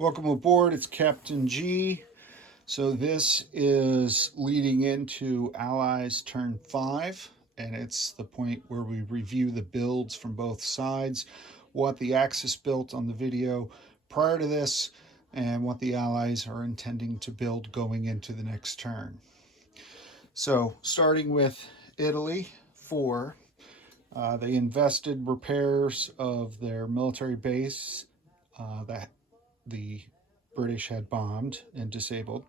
Welcome aboard, it's Captain G. So this is leading into Allies Turn 5, and it's the point where we review the builds from both sides, what the Axis built on the video prior to this, and what the Allies are intending to build going into the next turn. So starting with Italy, 4. They invested repairs of their military base that the British had bombed and disabled.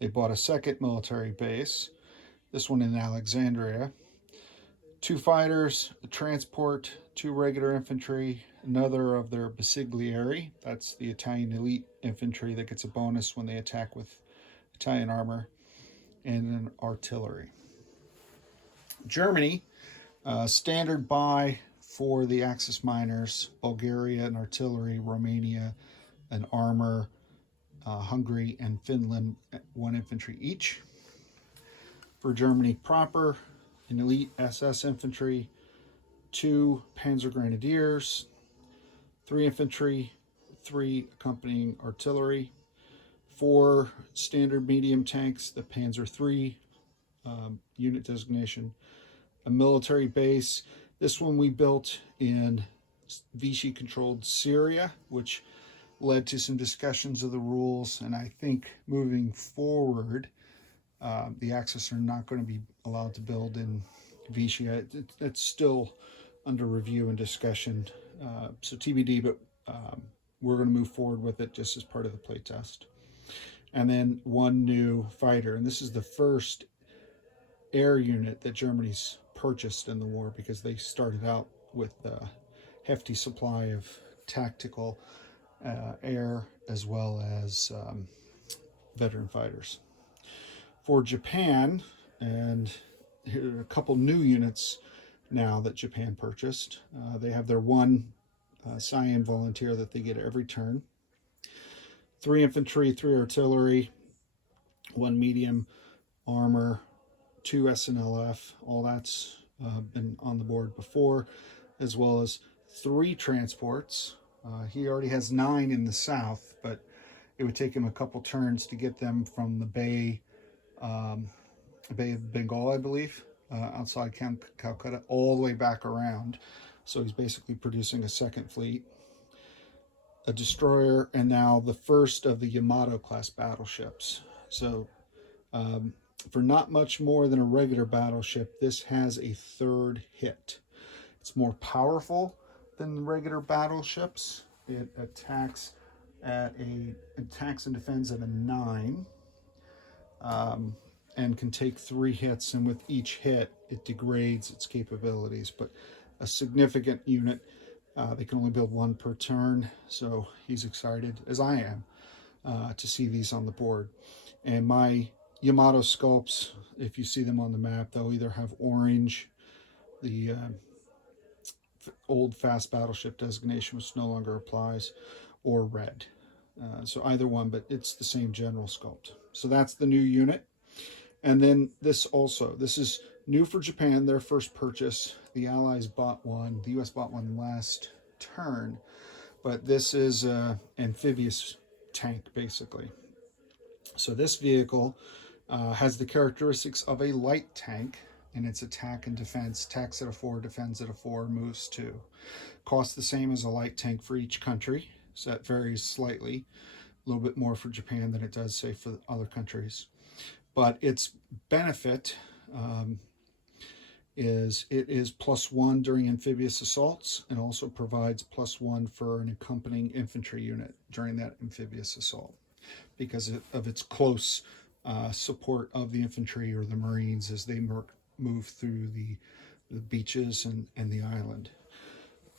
They bought a second military base, this one in Alexandria. 2 fighters, a transport, 2 regular infantry, another of their basiglieri, that's the Italian elite infantry that gets a bonus when they attack with Italian armor, and an artillery. Germany, standard buy for the Axis miners, Bulgaria an artillery, Romania an armor, Hungary and Finland 1 infantry each. For Germany proper, an elite SS infantry, 2 Panzer Grenadiers, 3 infantry, 3 accompanying artillery, 4 standard medium tanks, the Panzer III unit designation, a military base. This one we built in Vichy-controlled Syria, which led to some discussions of the rules, and I think moving forward, the Axis are not going to be allowed to build in Vichy. It's still under review and discussion, so TBD, but we're going to move forward with it just as part of the playtest. And then 1 new fighter, and this is the first air unit that Germany's purchased in the war because they started out with a hefty supply of tactical air as well as veteran fighters. For Japan, and here are a couple new units now that Japan purchased. They have their 1 Cyan volunteer that they get every turn. 3 infantry, 3 artillery, 1 medium armor, 2 SNLF. All that's been on the board before, as well as 3 transports. He already has 9 in the south, but it would take him a couple turns to get them from the Bay of Bengal, I believe, outside Calcutta, all the way back around. So he's basically producing a second fleet, a destroyer, and now the first of the Yamato-class battleships. So for not much more than a regular battleship, this has a 3rd hit. It's more powerful than regular battleships. It attacks and defends at a 9, and can take 3 hits, and with each hit it degrades its capabilities, but a significant unit. They can only build 1 per turn, so he's excited, as I am, to see these on the board. And my Yamato sculpts, if you see them on the map, they'll either have orange, the old fast battleship designation, which no longer applies, or red. So either one, but it's the same general sculpt. So that's the new unit. And then this is new for Japan, their first purchase. The Allies bought one, the US bought one last turn, but this is an amphibious tank, basically. So this vehicle has the characteristics of a light tank in its attack and defense. Attacks at a 4, defends at a 4, moves 2. Costs the same as a light tank for each country, so that varies slightly, a little bit more for Japan than it does, say, for other countries. But its benefit is it is +1 during amphibious assaults, and also provides +1 for an accompanying infantry unit during that amphibious assault because of its close support of the infantry or the Marines as they move through the beaches and the island.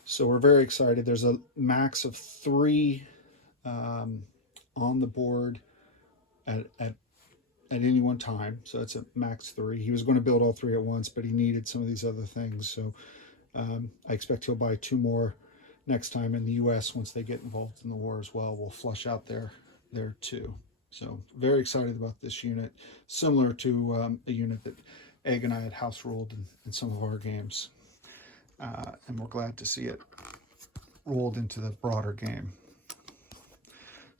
So we're very excited. There's a max of 3 on the board at any one time, so it's a max 3. He was going to build all 3 at once, but he needed some of these other things, so I expect he'll buy 2 more next time. In the US, once they get involved in the war as well, we'll flush out their 2. So very excited about this unit, similar to a unit that Egg and I had house ruled in some of our games, and we're glad to see it rolled into the broader game.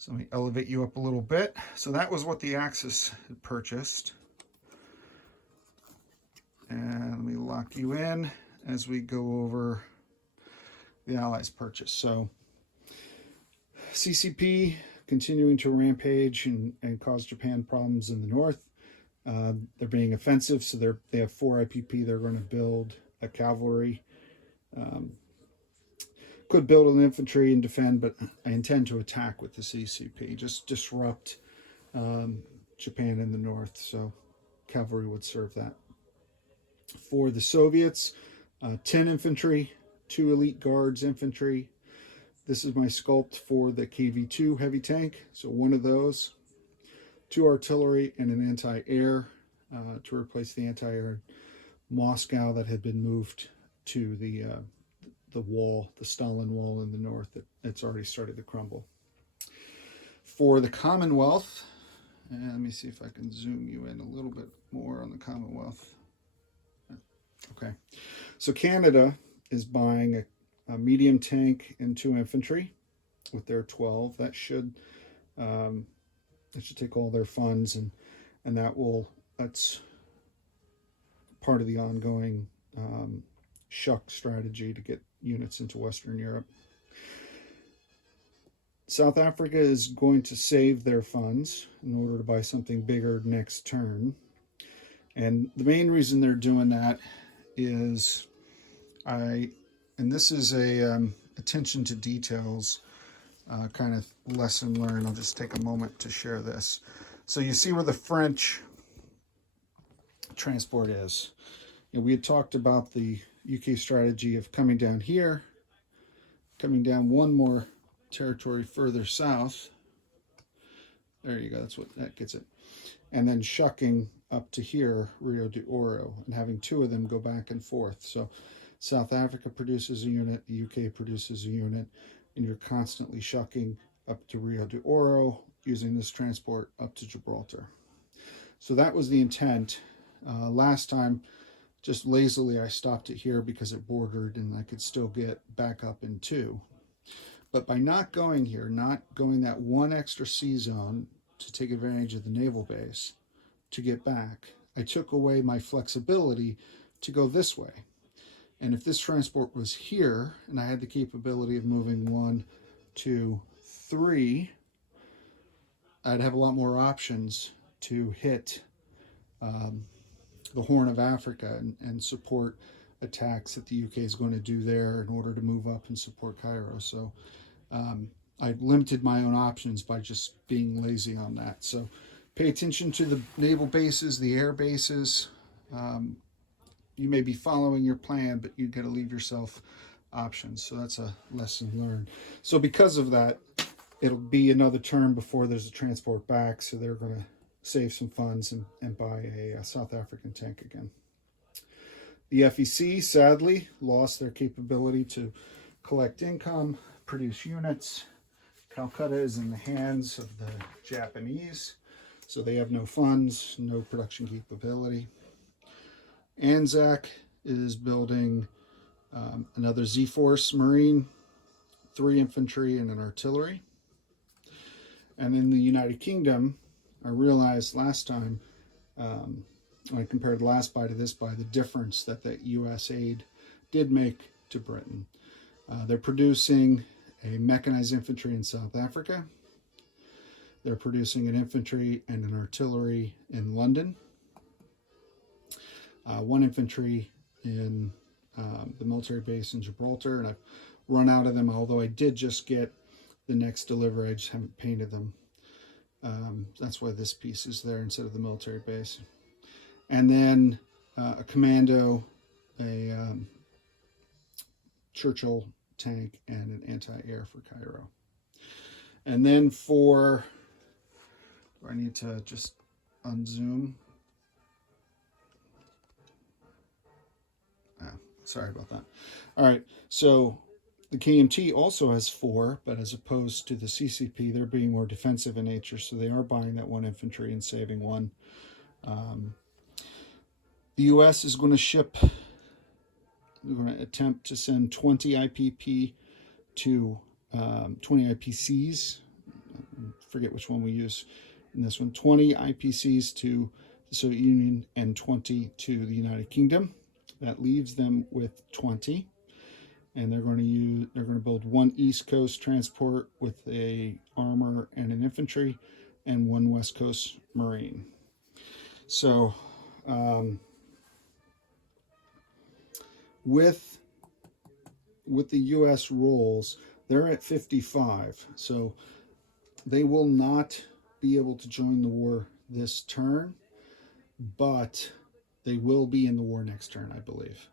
So let me elevate you up a little bit. So that was what the Axis had purchased. And let me lock you in as we go over the Allies' purchase. So CCP continuing to rampage and cause Japan problems in the north. They're being offensive, so they have 4 IPP. They're going to build a cavalry. Could build an infantry and defend, but I intend to attack with the CCP. Just disrupt Japan in the north, so cavalry would serve that. For the Soviets, 10 infantry, 2 elite guards infantry. This is my sculpt for the KV-2 heavy tank. So 1 of those, 2 artillery, and an anti-air to replace the anti-air Moscow that had been moved to the wall, the Stalin Wall in the north. It's already started to crumble. For the Commonwealth, and let me see if I can zoom you in a little bit more on the Commonwealth. Okay, so Canada is buying a medium tank and 2 infantry with their 12. That should take all their funds, and that's part of the ongoing shuck strategy to get units into Western Europe. South Africa is going to save their funds in order to buy something bigger next turn. And the main reason they're doing that is and this is a attention to details kind of lesson learned. I'll just take a moment to share this. So you see where the French transport is. We had talked about the UK strategy of coming down here, coming down one more territory further south. There you go, that gets it. And then shucking up to here, Rio de Oro, and having 2 of them go back and forth. So South Africa produces a unit, the UK produces a unit, and you're constantly shucking up to Rio de Oro using this transport up to Gibraltar. So that was the intent. Last time, just lazily, I stopped it here because it bordered and I could still get back up in 2. But by not going here, not going that 1 extra sea zone to take advantage of the naval base to get back, I took away my flexibility to go this way. And if this transport was here and I had the capability of moving 1, 2, 3, I'd have a lot more options to hit the Horn of Africa and support attacks that the UK is going to do there in order to move up and support Cairo. So I limited my own options by just being lazy on that. So pay attention to the naval bases, the air bases. You may be following your plan, but you got to leave yourself options. So that's a lesson learned. So because of that, it'll be another term before there's a transport back. So they're going to save some funds and buy a South African tank again. The FEC, sadly, lost their capability to collect income, produce units. Calcutta is in the hands of the Japanese, so they have no funds, no production capability. Anzac is building another Z-Force Marine, 3 infantry, and an artillery. And in the United Kingdom, I realized last time, when I compared the last buy to this buy, the difference that the U.S. aid did make to Britain. They're producing a mechanized infantry in South Africa. They're producing an infantry and an artillery in London. 1 infantry in the military base in Gibraltar, and I've run out of them, although I did just get the next delivery. I just haven't painted them. That's why this piece is there instead of the military base. And then a commando, a Churchill tank, and an anti-air for Cairo. And then I need to just unzoom. Sorry about that. All right, so the KMT also has 4, but as opposed to the CCP, they're being more defensive in nature, so they are buying that 1 infantry and saving 1. The U.S. is going to ship, they're going to attempt to send 20 IPP to 20 IPCs, forget which one we use in this one. 20 IPCs to the Soviet Union and 20 to the United Kingdom. That leaves them with 20. And they're going to build one East Coast transport with a armor and an infantry, and one West Coast Marine. So with the U.S. roles, they're at 55. So they will not be able to join the war this turn, but they will be in the war next turn, I believe.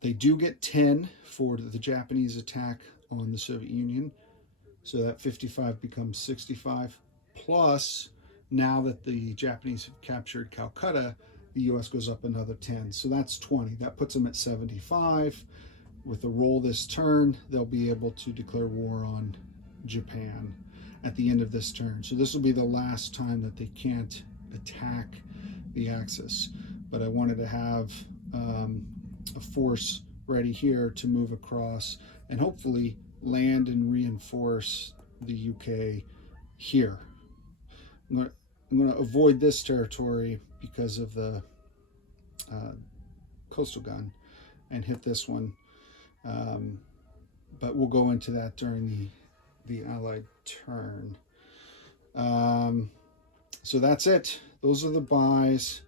They do get 10 for the Japanese attack on the Soviet Union. So that 55 becomes 65. Plus, now that the Japanese have captured Calcutta, the U.S. goes up another 10. So that's 20. That puts them at 75. With a roll this turn, they'll be able to declare war on Japan at the end of this turn. So this will be the last time that they can't attack the Axis. But I wanted to have a force ready here to move across and hopefully land and reinforce the UK here. I'm going to avoid this territory because of the coastal gun and hit this one, but we'll go into that during the Allied turn. So that's it. Those are the buys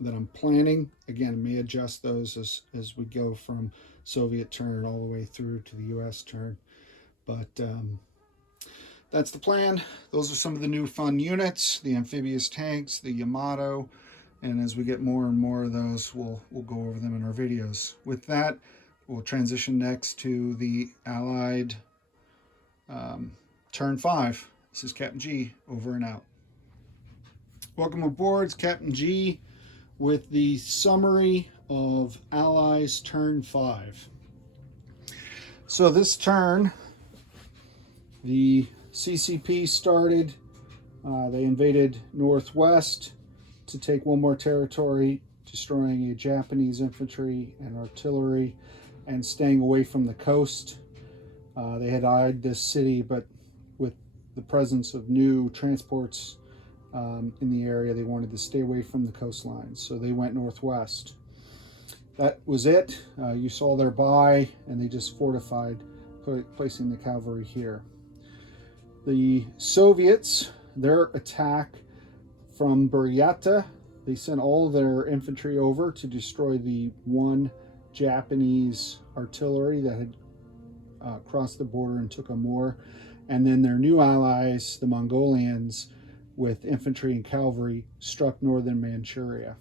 that I'm planning. Again, I may adjust those as we go from Soviet turn all the way through to the US turn. But that's the plan. Those are some of the new fun units, the amphibious tanks, the Yamato, and as we get more and more of those, we'll go over them in our videos. With that, we'll transition next to the Allied turn 5. This is Captain G, over and out. Welcome aboard, it's Captain G with the summary of Allies turn 5. So this turn, the CCP started, they invaded northwest to take one more territory, destroying a Japanese infantry and artillery and staying away from the coast. They had eyed this city, but with the presence of new transports in the area, they wanted to stay away from the coastline, so they went northwest. That was it. You saw their buy, and they just fortified, placing the cavalry here. The Soviets, their attack from Buryata, they sent all of their infantry over to destroy the one Japanese artillery that had crossed the border and took Amur, and then their new allies, the Mongolians, with infantry and cavalry, struck northern Manchuria.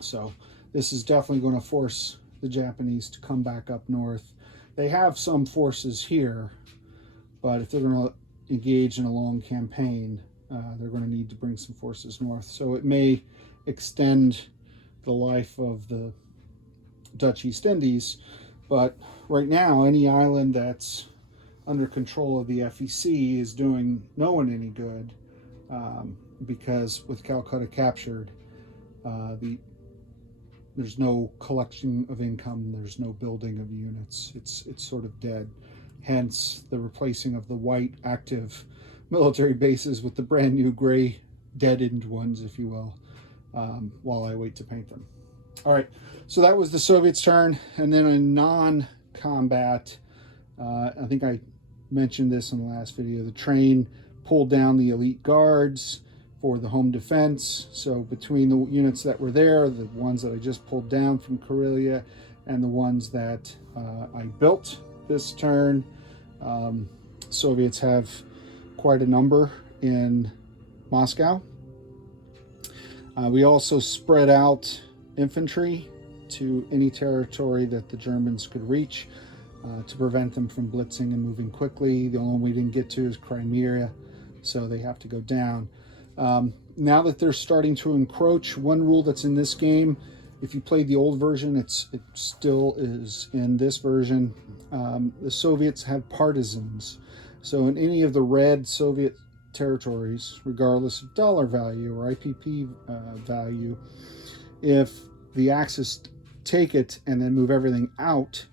So this is definitely going to force the Japanese to come back up north. They have some forces here, but if they're going to engage in a long campaign, they're going to need to bring some forces north. So it may extend the life of the Dutch East Indies, but right now any island that's under control of the FEC is doing no one any good, because with Calcutta captured, there's no collection of income, there's no building of units. It's sort of dead. Hence the replacing of the white active military bases with the brand new gray deadened ones, if you will, while I wait to paint them. All right, so that was the Soviets' turn. And then a non-combat, I think I mentioned this in the last video, the train pulled down the elite guards for the home defense. So between the units that were there, the ones that I just pulled down from Karelia and the ones that I built this turn, Soviets have quite a number in Moscow. We also spread out infantry to any territory that the Germans could reach to prevent them from blitzing and moving quickly. The only one we didn't get to is Crimea, so they have to go down. Now that they're starting to encroach, one rule that's in this game, if you played the old version, it still is in this version. The Soviets have partisans. So in any of the red Soviet territories, regardless of dollar value or IPP value, if the Axis take it and then move everything out,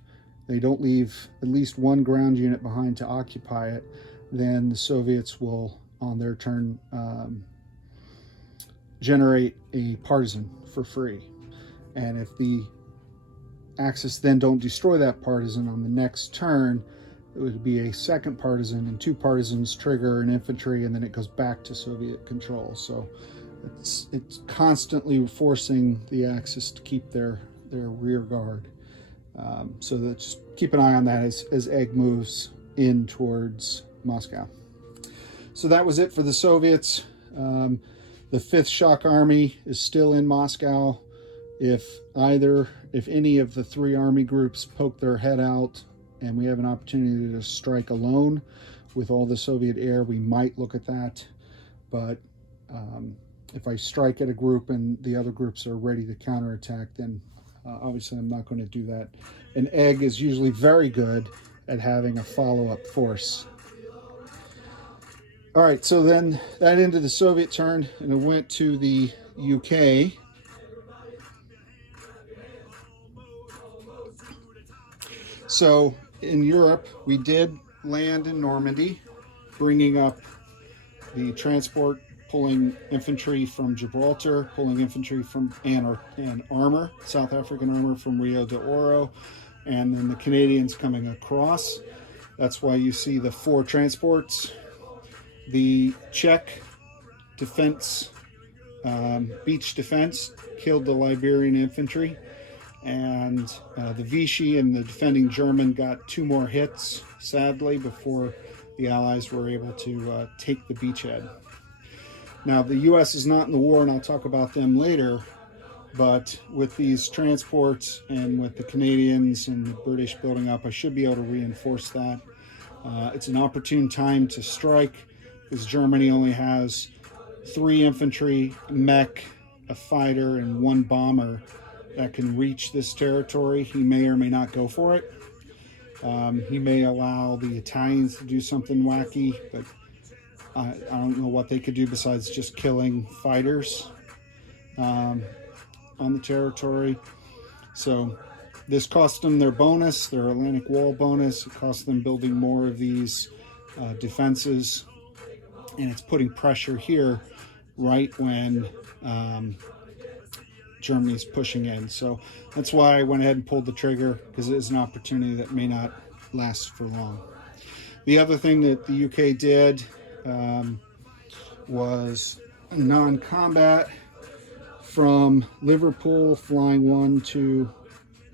they don't leave at least one ground unit behind to occupy it, then the Soviets will, on their turn, generate a partisan for free. And if the Axis then don't destroy that partisan on the next turn, it would be a second partisan, and two partisans trigger an infantry, and then it goes back to Soviet control. So it's constantly forcing the Axis to keep their rear guard. So that just keep an eye on that as Egg moves in towards Moscow. So that was it for the Soviets. The 5th Shock Army is still in Moscow. If any of the 3 army groups poke their head out and we have an opportunity to strike alone with all the Soviet air, we might look at that. But if I strike at a group and the other groups are ready to counterattack, then obviously I'm not going to do that. An Egg is usually very good at having a follow-up force. All right, so then that ended the Soviet turn, and it went to the UK. So in Europe, we did land in Normandy, bringing up the transport, pulling infantry from Gibraltar, pulling infantry from and armor, South African armor from Rio de Oro, and then the Canadians coming across. That's why you see the 4 transports. The Czech defense, beach defense, killed the Liberian infantry, and the Vichy and the defending German got 2 more hits, sadly, before the Allies were able to take the beachhead. Now, the U.S. is not in the war, and I'll talk about them later, but with these transports and with the Canadians and the British building up, I should be able to reinforce that. It's an opportune time to strike, because Germany only has 3 infantry, mech, a fighter, and 1 bomber that can reach this territory. He may or may not go for it. He may allow the Italians to do something wacky, but I don't know what they could do besides just killing fighters on the territory. So this cost them their bonus, their Atlantic Wall bonus. It cost them building more of these defenses. And it's putting pressure here right when Germany's pushing in. So that's why I went ahead and pulled the trigger, because it is an opportunity that may not last for long. The other thing that the UK did was non-combat from Liverpool, flying 1, 2,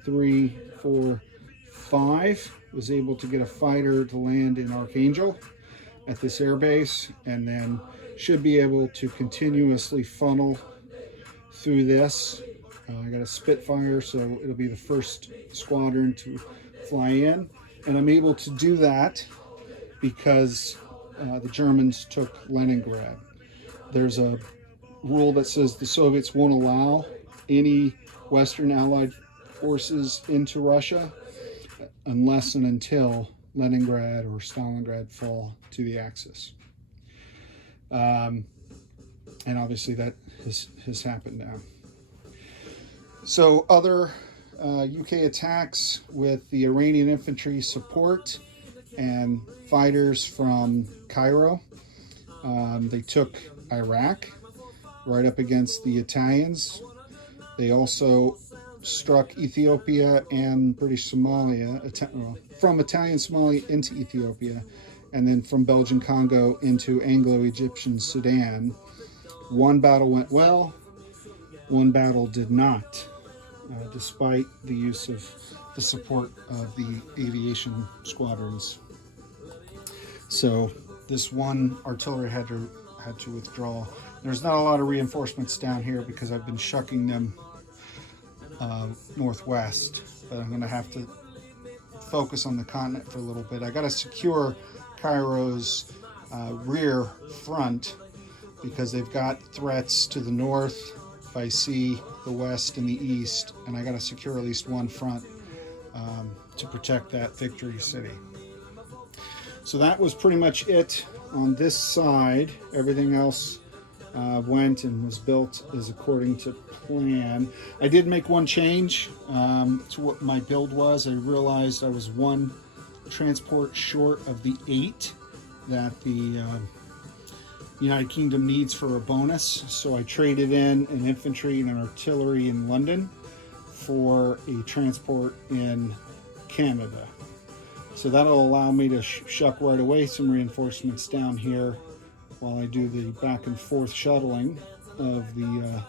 3, 4, 5. Was able to get a fighter to land in Archangel at this airbase, and then should be able to continuously funnel through this. I got a Spitfire, so it'll be the first squadron to fly in, and I'm able to do that because the Germans took Leningrad. There's a rule that says the Soviets won't allow any Western Allied forces into Russia unless and until Leningrad or Stalingrad fall to the Axis. And obviously that has happened now. So other UK attacks with the Iranian infantry support and fighters from Cairo. They took Iraq right up against the Italians. They also struck Ethiopia and British Somalia, from Italian Somalia into Ethiopia, and then from Belgian Congo into Anglo-Egyptian Sudan. One battle went well, one battle did not, despite the use of the support of the aviation squadrons. So this one artillery had to withdraw. There's not a lot of reinforcements down here because I've been shucking them northwest, but I'm going to have to focus on the continent for a little bit. I got to secure Cairo's rear front because they've got threats to the north by sea, the west, and the east, and I got to secure at least one front to protect that victory city. So that was pretty much it on this side. Everything else went and was built as according to plan. I did make one change to what my build was. I realized I was one transport short of the 8 that the United Kingdom needs for a bonus. So I traded in an infantry and an artillery in London for a transport in Canada. So that'll allow me to shuck right away some reinforcements down here while I do the back and forth shuttling of the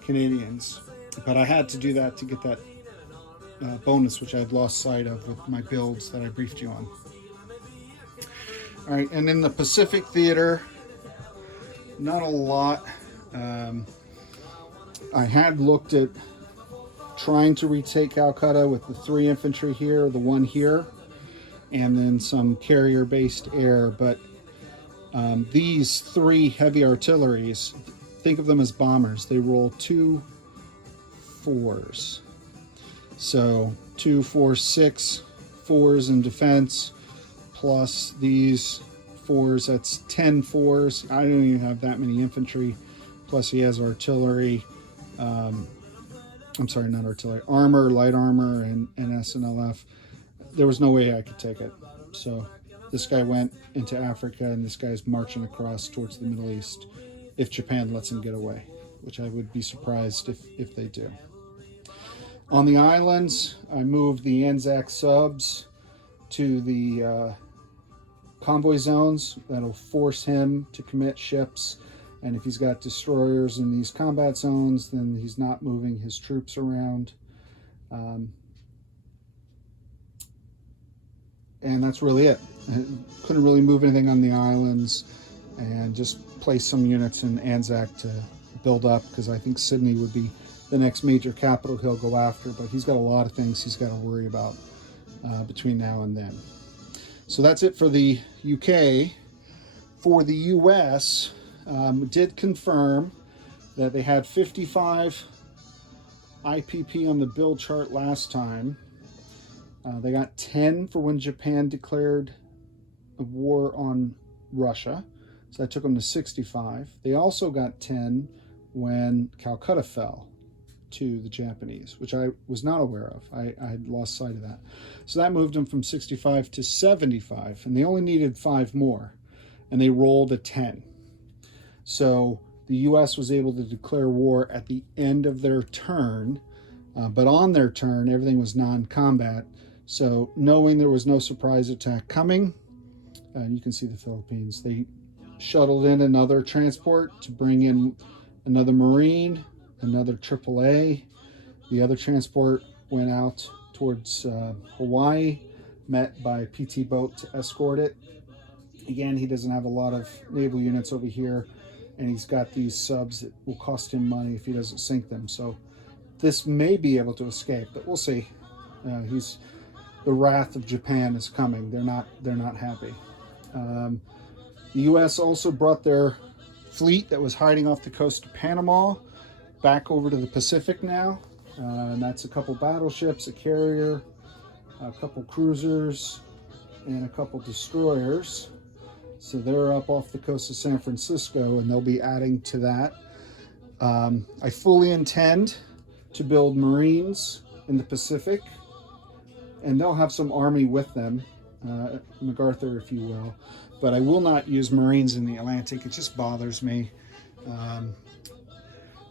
Canadians. But I had to do that to get that bonus, which I had lost sight of with my builds that I briefed you on. All right, and in the Pacific Theater, not a lot. I had looked at trying to retake Calcutta with the 3 infantry here, the 1 here, and then some carrier-based air, but these 3 heavy artilleries, think of them as bombers. They roll 2 4s. So 2, 4, 6 4s in defense, plus these 4s, that's 10 4s. I don't even have that many infantry, plus he has artillery. I'm sorry, not artillery, armor, light armor, and SNLF. There was no way I could take it. So this guy went into Africa, and this guy's marching across towards the Middle East if Japan lets him get away, which I would be surprised if they do. On the islands, I moved the Anzac subs to the convoy zones. That'll force him to commit ships. And if he's got destroyers in these combat zones, then he's not moving his troops around. And that's really it. Couldn't really move anything on the islands, and just place some units in Anzac to build up, because I think Sydney would be the next major capital he'll go after, but he's got a lot of things he's got to worry about between now and then. So that's it for the UK. For the US, did confirm that they had 55 IPP on the build chart last time. They got 10 for when Japan declared a war on Russia, so that took them to 65. They also got 10 when Calcutta fell to the Japanese, which I was not aware of. I had lost sight of that. So that moved them from 65 to 75, and they only needed 5 more, and they rolled a 10. So the US was able to declare war at the end of their turn, but on their turn, everything was non-combat. So knowing there was no surprise attack coming, you can see the Philippines, they shuttled in another transport to bring in another Marine, another AAA. The other transport went out towards Hawaii, met by PT boat to escort it. Again, he doesn't have a lot of naval units over here, and he's got these subs that will cost him money if he doesn't sink them. So this may be able to escape, but we'll see. The wrath of Japan is coming. They're not happy. The U.S. also brought their fleet that was hiding off the coast of Panama back over to the Pacific now, and that's a couple battleships, a carrier, a couple cruisers, and a couple destroyers. So they're up off the coast of San Francisco, and they'll be adding to that. I fully intend to build Marines in the Pacific, and they'll have some army with them, MacArthur, if you will. But I will not use Marines in the Atlantic. It just bothers me.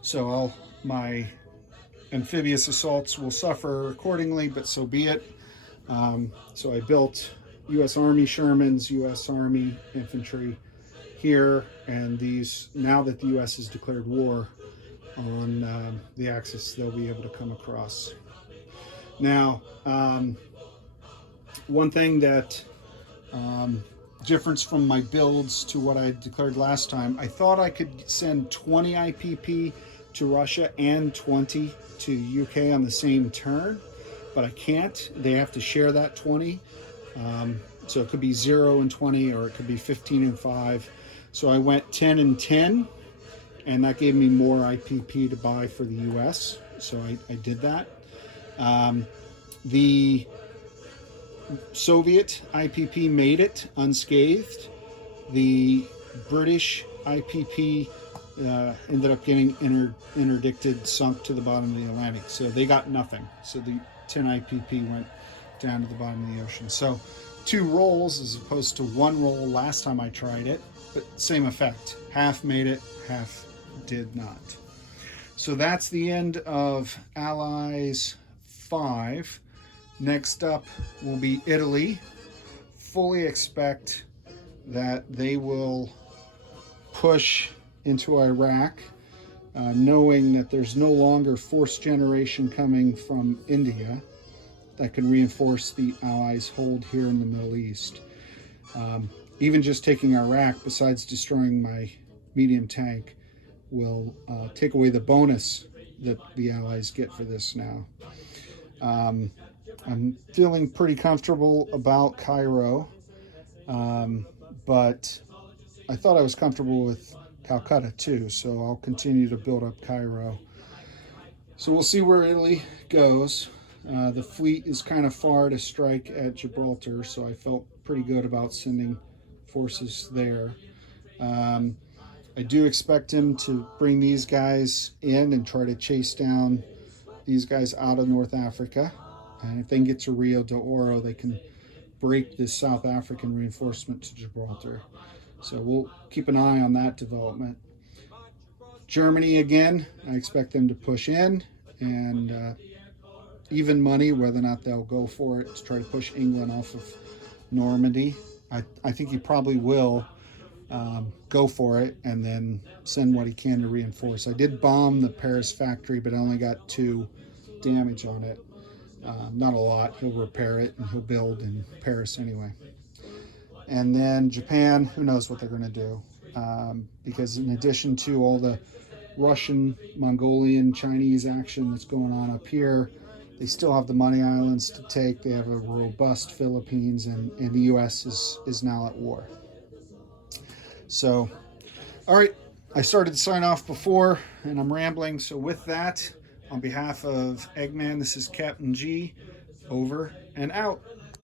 So my amphibious assaults will suffer accordingly, but so be it. So I built U.S. Army Shermans, U.S. Army infantry here, and these, now that the U.S. has declared war on the Axis, they'll be able to come across. Now, one thing that difference from my builds to what I declared last time, I thought I could send 20 IPP to Russia and 20 to UK on the same turn, but I can't. They have to share that 20. So it could be 0 and 20, or it could be 15 and 5. So I went 10 and 10, and that gave me more IPP to buy for the US. So I did that. The Soviet IPP made it unscathed. The British IPP ended up getting interdicted, sunk to the bottom of the Atlantic. So they got nothing. So the 10 IPP went down to the bottom of the ocean. So 2 rolls as opposed to 1 roll last time I tried it, but same effect. Half made it, half did not. So that's the end of Allies 5. Next up will be Italy. Fully expect that they will push into Iraq, knowing that there's no longer force generation coming from India that can reinforce the Allies' hold here in the Middle East. Even just taking Iraq, besides destroying my medium tank, will take away the bonus that the Allies get for this now. I'm feeling pretty comfortable about Cairo, but I thought I was comfortable with Calcutta too, so I'll continue to build up Cairo. So we'll see where Italy goes. The fleet is kind of far to strike at Gibraltar, so I felt pretty good about sending forces there. I do expect him to bring these guys in and try to chase down these guys out of North Africa. And if they can get to Rio de Oro, they can break this South African reinforcement to Gibraltar. So we'll keep an eye on that development. Germany, again, I expect them to push in and even money, whether or not they'll go for it, to try to push England off of Normandy. I think he probably will go for it and then send what he can to reinforce. I did bomb the Paris factory, but I only got 2 damage on it. Not a lot. He'll repair it and he'll build in Paris anyway. And then Japan, who knows what they're going to do. Because in addition to all the Russian, Mongolian, Chinese action that's going on up here, they still have the Money Islands to take. They have a robust Philippines, and the U.S. is now at war. So, all right, I started to sign off before, and I'm rambling. So with that, on behalf of Eggman, this is Captain G, over and out.